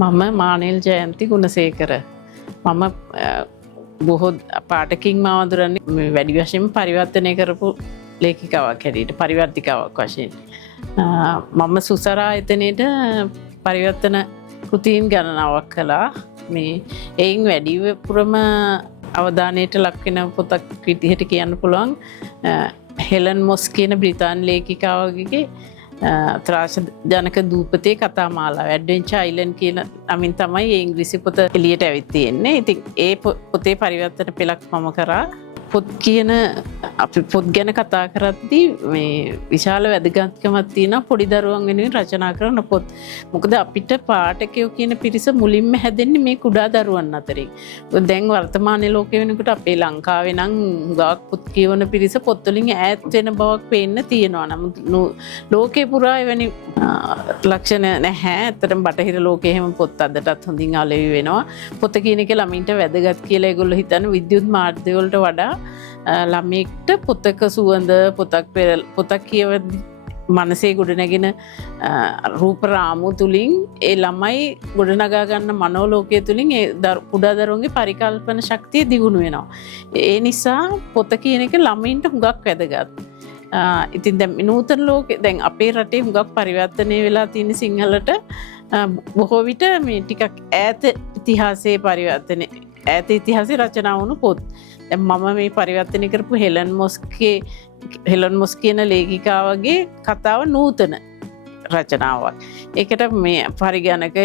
මම මානෙල් ජයන්ති ගුණසේකර. මම බොහෝ පාටකින් මවදුරන්නේ වැඩි වශයෙන් පරිවර්තනය කරපු ලේඛිකාවක් හැටියට පරිවර්තිකාවක් වශයෙන්. මම සුසරා එතනට පරිවර්තන කෘතීන් ගණනාවක් කළා. මේ එයින් වැඩිපුරම අවධානයට ලක්වෙන පොතක් විදිහට කියන්න පුළුවන් හෙලන් මොස් කියන බ්‍රිතාන්‍ය ලේඛිකාවගේ ත්‍රාස ජනක දූපතේ කතා මාලාව ඇඩ්වෙන්චර් අයිලන්ඩ් කියන නමින් තමයි ඒ ඉංග්‍රීසි පොත එළියට ඇවිත් තියෙන්නේ. ඉතින් ඒ පොතේ පරිවර්තන පෙළක් මම කරා. පොත් කියන අපි පොත් ගැන කතා කරද්දී මේ විශාල වැදගත්කමක් තියෙනවා පොඩි දරුවන් වෙනුවෙන් රචනා කරන පොත්. මොකද අපිට පාඨකයෝ කියන පිරිස මුලින්ම හැදෙන්නේ මේ කුඩා දරුවන් අතරින්. දැන් වර්තමාන ලෝකෙ වෙනකොට අපේ ලංකාවේ නම් ගාක් පොත් කියවන පිරිස පොත් වලින් ඈත් වෙන බවක් පේන්න තියෙනවා. නමුත් ලෝකේ පුරා එවැනි ලක්ෂණ නැහැ. ඇත්තටම බටහිර ලෝකයේ හැම පොත් අදටත් හොඳින් අලෙවි වෙනවා. පොත කියන එක ළමින්ට වැදගත් කියලා ඒගොල්ලෝ හිතන විද්‍යුත් මාධ්‍ය වලට වඩා ළමයෙක්ට පොතක සුවඳ පොතක් කියවද්දී මනසේ ගොඩනැගෙන රූප රාමු තුලින් ඒ ළමයි ගොඩනගා ගන්න මනෝලෝකයේ තුලින් ඒ කුඩා දරුවන්ගේ පරිකල්පන ශක්තිය දියුණු වෙනවා. ඒ නිසා පොත කියන එක ළමයින්ට හුඟක් වැදගත්. ඉතින් දැන් නූතන ලෝකේ දැන් අපේ රටේ හුඟක් පරිවර්තනය වෙලා තියෙන සිංහලට බොහෝ විට මේ ටිකක් ඈත ඉතිහාසයේ පරිවර්තනය ඈත ඉතිහාසයේ රචනා වුණු පොත්. මම මේ පරිවර්තනය කරපු හෙලන් මොස් කියන ලේඛිකාවගේ කතාව නූතන රචනාවක්. ඒකට මේ පරිගණක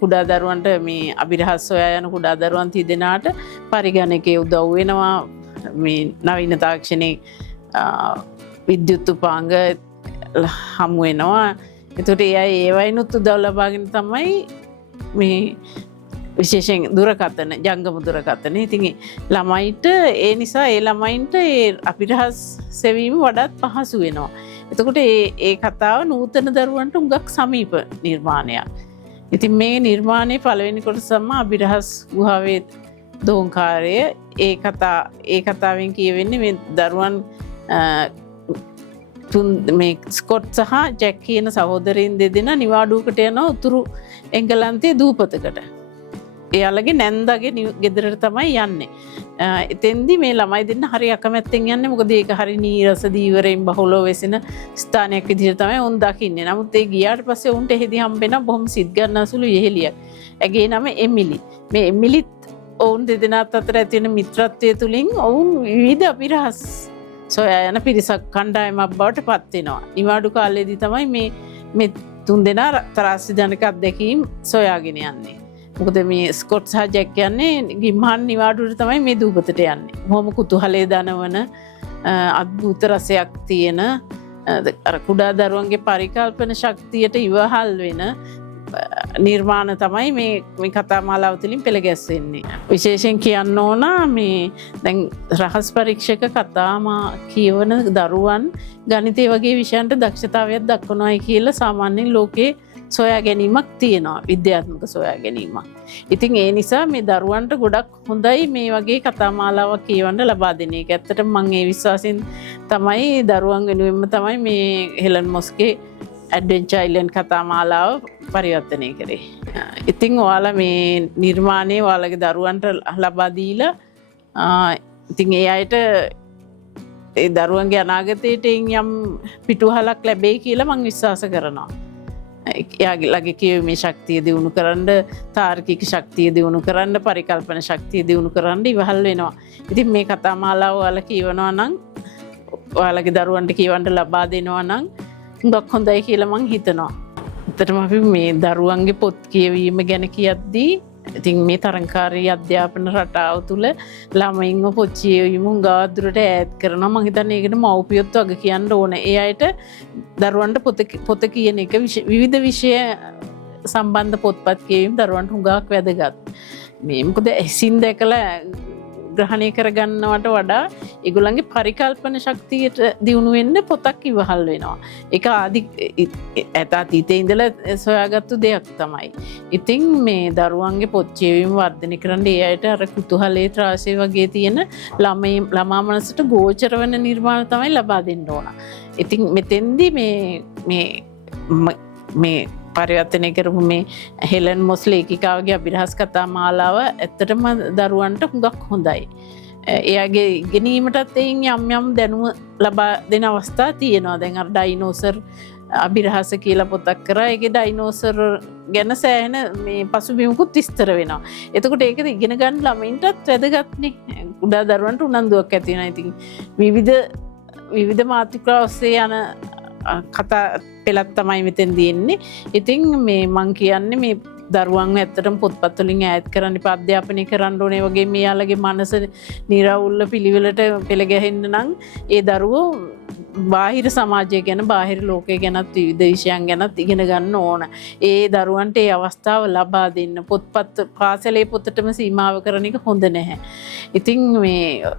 කුඩා දරුවන්ට මේ අභිරහස් සොයා යන කුඩා දරුවන් තිදෙනාට පරිගණකයේ උදව් වෙනවා. මේ නවීන තාක්ෂණයේ විද්‍යුත් උපාංග හමු වෙනවා. එතකොට ඒවයිනුත් උදව් ලබාගෙන තමයි මේ විශේෂයෙන් දුරකථන ජංගම දුරකථන. ඉතින් ළමයිට ඒ නිසා ඒ ළමයින්ට ඒ අභිරහස් සෙවීම වඩාත් පහසු වෙනවා. එතකොට ඒ කතාව නූතන දරුවන්ට හුඟක් සමීප නිර්මාණයක්. ඉතින් මේ නිර්මාණයේ පළවෙනි කොටස තමයි අභිරහස් ගුහාවේ දෝංකාරය. ඒ කතාවෙන් කියවෙන්නේ මේ දරුවන් මේ ස්කොට් සහ ජැක් කියන සහෝදරයින් දෙදෙනා නිවාඩුවකට යනවා උතුරු එංගලන්තයේ දූපතකට. එයාලගේ නැන්දාගේ ගෙදරට තමයි යන්නේ. එතෙන්දී මේ ළමයි දෙන්න හරි අකමැත්තෙන් යන්නේ. මොකද ඒක හරි නීරස දීවරයෙන් බහුලව වෙසෙන ස්ථානයක් විදිහට තමයි උන් දකින්නේ. නමුත් ඒ ගියාට පස්සේ උන්ට එහෙදි හම්බෙන බොහොම සිත් ගන්නසුළු යෙහෙලියක්. ඇගේ නම එමිලි. මේ එමිලිත් ඔවුන් දෙදෙනාත් අතර ඇති වෙන මිත්‍රත්වය තුලින් ඔවුන් විවිධ අභිරහස් සොයා යන පිරිසක් කණ්ඩායමක් බවට පත් වෙනවා. නිවාඩු කාලයේදී තමයි මේ තුන් දෙනා ත්‍රාස්‍ය ජනක අත්දැකීම් සොයාගෙන යන්නේ. මොකද මේ ස්කොට් සහ ජැක් කියන්නේ ගිම්හන් නිවාඩුවට තමයි මේ දූපතට යන්නේ. බොහොම කුතුහලයේ දනවන අద్භූත රසයක් තියෙන අර කුඩා දරුවන්ගේ පරිකල්පන ශක්තියට ඉවහල් වෙන නිර්මාණ තමයි මේ කතා මාලාව තුළින් පෙළ ගැස්වෙන්නේ. විශේෂයෙන් කියන්න ඕන මේ දැන් රහස් පරීක්ෂක කතාමා කියවන දරුවන් ගණිතය වගේ විෂයන්ට දක්ෂතාවයක් දක්වනවායි කියලා සාමාන්‍යයෙන් ලෝකේ සොයා ගැනීමක් තියෙනවා. විද්‍යාත්මක සොයා ගැනීමක්. ඉතින් ඒ නිසා මේ දරුවන්ට ගොඩක් හොඳයි මේ වගේ කතා මාලාවක් කියවන්න ලබා දෙන එක. ඇත්තටම මම ඒ විශ්වාසයෙන් තමයි දරුවන් වෙනුවෙන්ම තමයි මේ හෙලන් මොස්ගේ ඇඩ්වෙන්චර් අයිලන්ඩ් කතා මාලාව පරිවර්තනය කරේ. ඉතින් ඔයාලා මේ නිර්මාණය ඔයාලගේ දරුවන්ට ලබා දීලා ඉතින් ඒ අයට ඒ දරුවන්ගේ අනාගතයට යම් පිටුවහලක් ලැබෙයි කියලා මම විශ්වාස කරනවා. එයාගේ කියවීමේ ශක්තිය දියුණු කරන්න, තාර්කික ශක්තිය දියුණු කරන්න, පරිකල්පන ශක්තිය දියුණු කරන්න ඉවහල් වෙනවා. ඉතින් මේ කතා මාලාව ඔයාලා කියවනවා නම් ඔයාලගේ දරුවන්ට කියවන්න ලබා දෙනවා නම් හුඟක් හොඳයි කියලා මං හිතනවා. ඇත්තටම අපි මේ දරුවන්ගේ පොත් කියවීම ගැන කියද්දී ඉතින් මේ තරංකාරී අධ්‍යාපන රටාව තුළ ළමයින්ව පොත් කියවීම හුඟක් දුරට ඈත් කරනවා. මං හිතන්නේ ඒකට මව්පියොත් වගේ කියන්න ඕනේ. ඒ අයට දරුවන්ට පොත කියන එක විවිධ විෂය සම්බන්ධ පොත්පත් කියවීම දරුවන්ට හුඟක් වැදගත්. මේ මොකද ඇසින් දැකලා ග්‍රහණය කරගන්නවට වඩා ඒගොල්ලන්ගේ පරිකල්පන ශක්තියට දියුණු වෙන්න පොතක් ඉවහල් වෙනවා. ඒක අතීතයේ ඉඳලා සොයාගත්තු දෙයක් තමයි. ඉතින් මේ දරුවන්ගේ පොත් කියවීම වර්ධනය කරන්න ඒ අයට අර කුතුහලයේ ත්‍රාසය වගේ තියෙන ළමා මනසට ගෝචර වෙන නිර්මාණ තමයි ලබා දෙන්න ඕන. ඉතින් මෙතෙන්දී මේ පරිවර්තනය කරපු මේ හෙලන් මොස් ලේඛිකාවගේ අභිරහස් කතා මාලාව ඇත්තටම දරුවන්ට හුඟක් හොඳයි. එයාගේ ඉගෙනීමටත් එයින් යම් යම් දැනුම ලබා දෙන අවස්ථා තියෙනවා. දැන් අර ඩයිනෝසර් අභිරහස කියලා පොතක් කරා. ඒකේ ඩයිනෝසර් ගැන සෑහෙන මේ පසුබිමකුත් විස්තර වෙනවා. එතකොට ඒක ඉගෙන ගන්න ළමයින්ටත් වැදගත්නේ. කුඩා දරුවන්ට උනන්දුවක් ඇති වෙනවා. ඉතින් විවිධ මාතෘකා ඔස්සේ යන කතා පෙළක් තමයි මෙතෙන්දී එන්නේ. ඉතින් මේ මං කියන්නේ මේ දරුවන් ඇත්තටම පොත්පත් වලින් ඈත් කරන්න එපා, අධ්‍යාපනය කරන්න ඕනේ වගේ මේ යාළගේ මනස නිරවුල්ව පිළිවෙලට පෙළ ගැහෙන්න නම් ඒ දරුවෝ බාහිර සමාජය ගැන, බාහිර ලෝකය ගැනත් විවිධ විෂයන් ගැනත් ඉගෙන ගන්න ඕන. ඒ දරුවන්ට ඒ අවස්ථාව ලබා දෙන්න. පොත්පත් පාසලේ පොතටම සීමාව කරන එක හොඳ නැහැ. ඉතින් මේ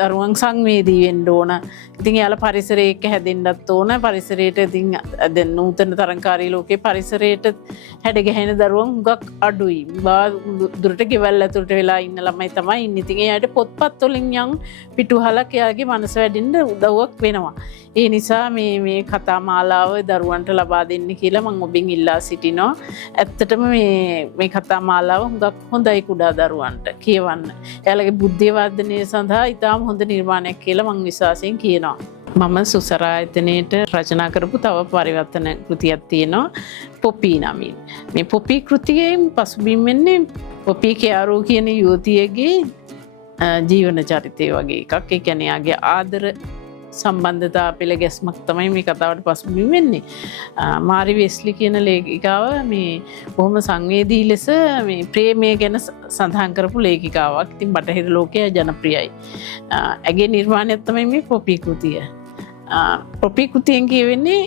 දරුවන් සංවේදී වෙන්න ඕන. ඉතින් යාළ පරිසරයක හැදෙන්නත් ඕන. පරිසරයට ඉතින් දැන් නූතන තරංකාරී ලෝකේ පරිසරයට හැඩ ගැහෙන දරුවන් හුඟක් අඩුයි. දුරට ගෙවල් ඇතුළට වෙලා ඉන්න ළමයි තමයි ඉන්නේ. ඉතින් එයාට පොත්පත් වලින් යම් පිටුහලක් එයාගේ මනස වැඩින්න උදව්වක් වෙනවා. ඒ නිසා මේ කතා මාලාව දරුවන්ට ලබා දෙන්න කියලා මම ඔබෙන් ඉල්ලා සිටිනවා. ඇත්තටම මේ කතා මාලාව හුඟක් හොඳයි කුඩා දරුවන්ට කියවන්න. එයාලගේ බුද්ධිය වර්ධනය සඳහා ඉතාම හොඳ නිර්මාණයක් කියලා මම විශ්වාසයෙන් කියනවා. මම සුසරා ආයතනයේට රචනා කරපු තව පරිවර්තන කෘතියක් තියෙනවා පොපී නමින්. මේ පොපී කෘතියෙන් පසුබිම් වෙන්නේ පොපී කෙයාරෝ කියන යුවතියගේ ජීවන චරිතය වගේ එකක්. ඒ කියන්නේ යාගේ ආදර සම්බන්ධතා පෙළ ගැස්මක් තමයි මේ කතාවට පසුබිම් වෙන්නේ. මාරි වෙස්ලි කියන ලේඛිකාව මේ බොහොම සංවේදී ලෙස මේ ප්‍රේමය ගැන සඳහන් කරපු ලේඛිකාවක්. ඉතින් බටහිර ලෝකයේ ජනප්‍රියයි. ඇගේ නිර්මාණයක් තමයි මේ පොපී කෘතිය. පොපී කෘතියෙන් කියවෙන්නේ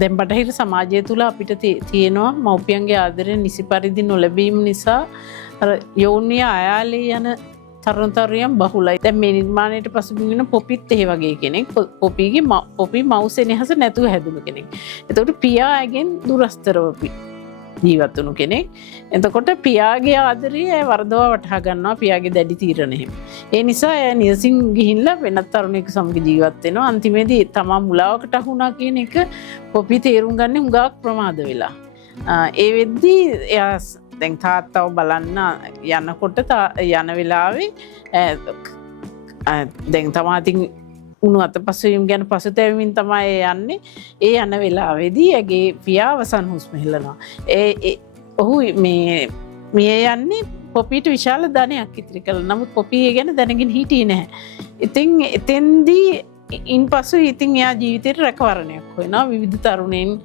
දැන් බටහිර සමාජය තුළ අපිට තියෙනවා මව්පියන්ගේ ආදරය නිසි පරිදි නොලැබීම නිසා යෞන්‍ය අයාලේ යන තරුණ බහුලයි. දැන් මේ නිර්මාණයට පසුබිම් වෙන පොපිත් ඒ වගේ කෙනෙක්. පොපි මව් සෙනෙහස නැතුව හැදුණු කෙනෙක්. එතකොට පියා ඇගෙන් දුරස්තරව ජීවත් වුණු කෙනෙක්. එතකොට පියාගේ ආදරය වර්ධව වටහා ගන්නවා පියාගේ දැඩි තීරණයෙන්. ඒ නිසා එයා නිවසින් ගිහිල්ලා වෙනත් තරුණයෙකු සමග ජීවත් වෙනවා. අන්තිමේදී තමා මුලාවකට අහුණා කියන එක පොපි තේරුම් ගන්න හුඟක් ප්‍රමාද වෙලා. ඒ වෙද්දී එයා දැන් තාත්තව බලන්න යනකොට යන වෙලාවේ දැන් තමාතින් උණු අත පසුවීම ගැන පසුතැවීමෙන් තමයි යන්නේ. ඒ යන වෙලාවේදී ඇගේ පියා අවසන් හුස්ම හෙළනවා. ඔහු මේ යන්නේ පොපීට විශාල ධනයක් ඉතිරි කළා. නමුත් පොපී ඒ ගැන දැනගෙන හිටියේ නැහැ. ඉතින් එතෙන්දී ඉන්පසු ඉතින් එයා ජීවිතේට රැකවරණයක් හොයනවා. විවිධ තරුණයින්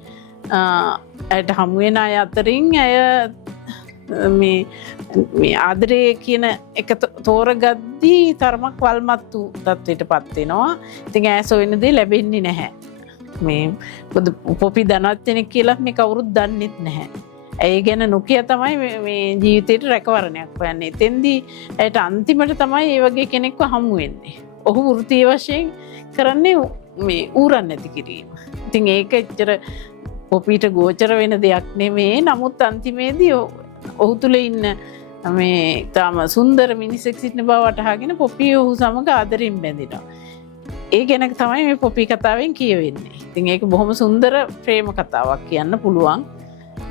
ඇයට හමු වෙන අය අතරින් ඇය මේ ආදරය කියන එක තෝරගද්දී තරමක් වල්මත්තු තත්ත්වයට පත් වෙනවා. ඉතින් ඈ සොයන දේ ලැබෙන්නේ නැහැ. මේ පොපි ධනවත් කෙනෙක් කියලා මේ කවුරුත් දන්නෙත් නැහැ. ඒ ගැන නොකිය තමයි මේ ජීවිතේට රැකවරණයක් හොයන්නේ. එතෙන්දී ඇයට අන්තිමට තමයි මේ වගේ කෙනෙක්ව හමු වෙන්නේ. ඔහු වෘත්තීය වශයෙන් කරන්නේ මේ ඌරන් නැති කිරීම. ඉතින් ඒක එච්චර පොපීට ගෝචර වෙන දෙයක් නෙමෙයි. නමුත් අන්තිමේදී ඔහු තුළ ඉන්න මේ තාම සුන්දර මිනිසෙක් සිටින බව වටහාගෙන පොපී ඔහු සමග ආදරෙන් බැඳෙනවා. ඒ ගැන තමයි මේ පොපී කතාවෙන් කියවෙන්නේ. ඉතින් ඒක බොහොම සුන්දර ප්‍රේම කතාවක් කියන්න පුළුවන්.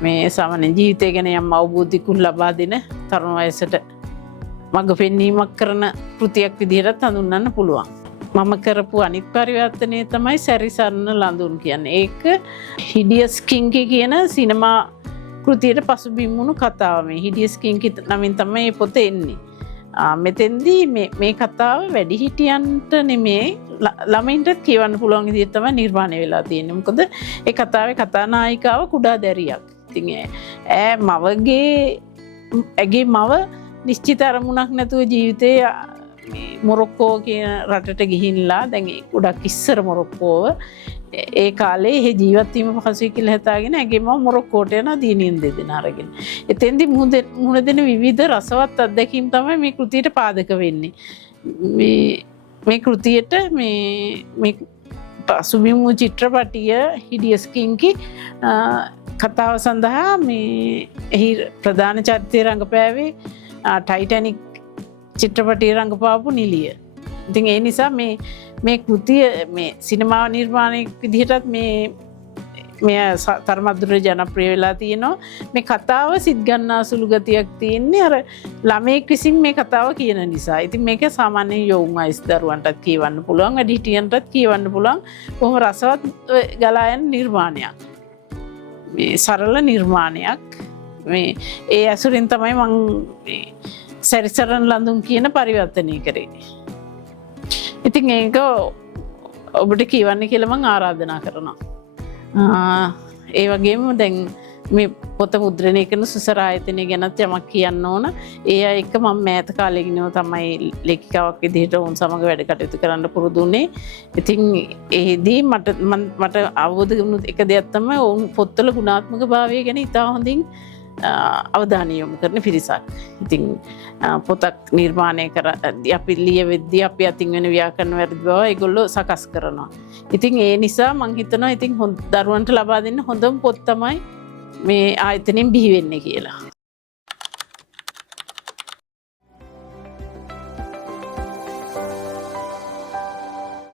මේ සාමාන්‍ය ජීවිතය ගැන යම් අවබෝධයකුත් ලබා දෙන තරුණ වයසට මඟ පෙන්වීමක් කරන කෘතියක් විදිහට හඳුන්වන්න පුළුවන්. මම කරපු අනිත් පරිවර්තනය තමයි සැරිසරන ලඳුන් කියන්නේ. ඒක හිඩියස් කිංකි කියන සිනමා කෘතියට පසුබිම් වුණු කතාව. මේ හිඩියස් කිංකි නමින් තමයි පොත එන්නේ. මෙතෙන්දී මේ කතාව වැඩිහිටියන්ට නෙමේ ළමයින්ටත් කියවන්න පුළුවන් විදිහට තමයි නිර්මාණය වෙලා තියෙන්නේ. මොකද ඒ කතාවේ කතානායිකාව කුඩා දැරියක්. ඉතින් ඇගේ මව නිශ්චිත අරමුණක් නැතුව ජීවිතේ මොරොක්කෝ කියන රටට ගිහිල්ලා දැන් ගොඩක් ඉස්සර මොරොක්කෝව ඒ කාලේ එහෙ ජීවත් වීම පහසුයි කියලා හිතාගෙන ඇගේ මම මොරොක්කෝට යන දිනින් දෙදෙනා අරගෙන. එතෙන්දී මුහුණ දෙන විවිධ රසවත් අත්දැකීම් තමයි මේ කෘතියට පාදක වෙන්නේ. මේ කෘතියට මේ පසුබිම් වූ චිත්‍රපටිය හිඩියස් කිංකි කතාව සඳහා මේ එහි ප්‍රධාන චරිතය රංගපෑවේ ටයිටැනික් චිත්‍රපටිය රංගපාපු නිලිය. ඉතින් ඒ නිසා මේ කෘතිය මේ සිනමා නිර්මාණයක් විදිහටත් මෙය තරමදුරේ ජනප්‍රිය වෙලා තියෙනවා. මේ කතාව සිත් ගන්නා සුළු ගතියක් තියෙන්නේ අර ළමයෙක් විසින් මේ කතාව කියන නිසා. ඉතින් මේක සාමාන්‍යයෙන් යොවුන් වයස් දරුවන්ටත් කියවන්න පුළුවන්, වැඩිහිටියන්ටත් කියවන්න පුළුවන්. බොහොම රසවත් ගලා යන නිර්මාණයක්. මේ සරල නිර්මාණයක්. මේ ඒ ඇසුරින් තමයි මම සැරිසරන ලඳුන් කියන පරිවර්තනය කරේ. ඉතින් ඒක ඔබට කියවන්න කියලා මම ආරාධනා කරනවා. ඒ වගේම දැන් මේ පොත මුද්‍රණය කරන සුසර ආයතනය ගැනත් යමක් කියන්න ඕන. ඒ අය එක්ක මම මෑත කාලේ ඉන්නව තමයි ලේඛිකාවක් විදිහට වුන් සමග වැඩ කටයුතු කරන්න පුරුදු වුණේ. ඉතින් ඒදී මට අවබෝධ වුණු එක දෙයක් තමයි වුන් පොත්වල ගුණාත්මක භාවය ගැන ඉතා හොඳින් අවධානය යොමු කරන පිරිසක්. ඉතින් පොතක් නිර්මාණය කරද්දී අපි ලියවෙද්දී අපි අතින් වෙන ව්‍යාකරණ වැරදි බව ඒගොල්ලෝ සකස් කරනවා. ඉතින් ඒ නිසා මම හිතනවා ඉතින් දරුවන්ට ලබා දෙන්න හොඳම පොත් තමයි මේ ආයතනයෙන් බිහි වෙන්නේ කියලා.